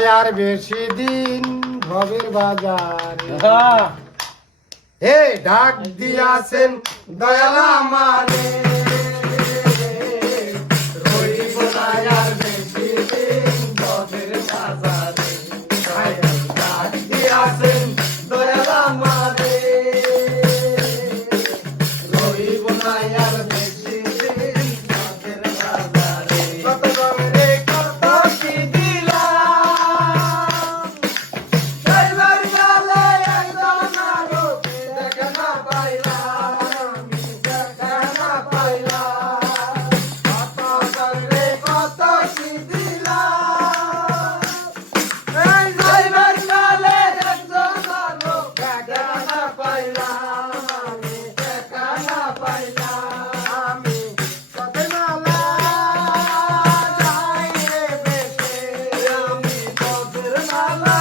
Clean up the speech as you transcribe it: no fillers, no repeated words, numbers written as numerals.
নাই আর বেশি দিন ভবের বাজারে হে ডাক দিয়াছেন দয়াল আমারে রইব নাই আর বেশি দিন ভবের বাজারে ডাক দিয়াছেন দয়াল আমারে রইব নাই আর বেশি দিন ভবের বাজারে কত গরে কত কি দিলাম যাইবার গেলে একজন আলো দেখা না পাইলাম আমি দেখা না পাইলাম কত গরে কত কি দিলাম এই যাইবার গেলে একজন আলো দেখা না পাইলাম আমি দেখা না পাইলাম আমি কত নালা যাই রে বেশে আমি কত নালা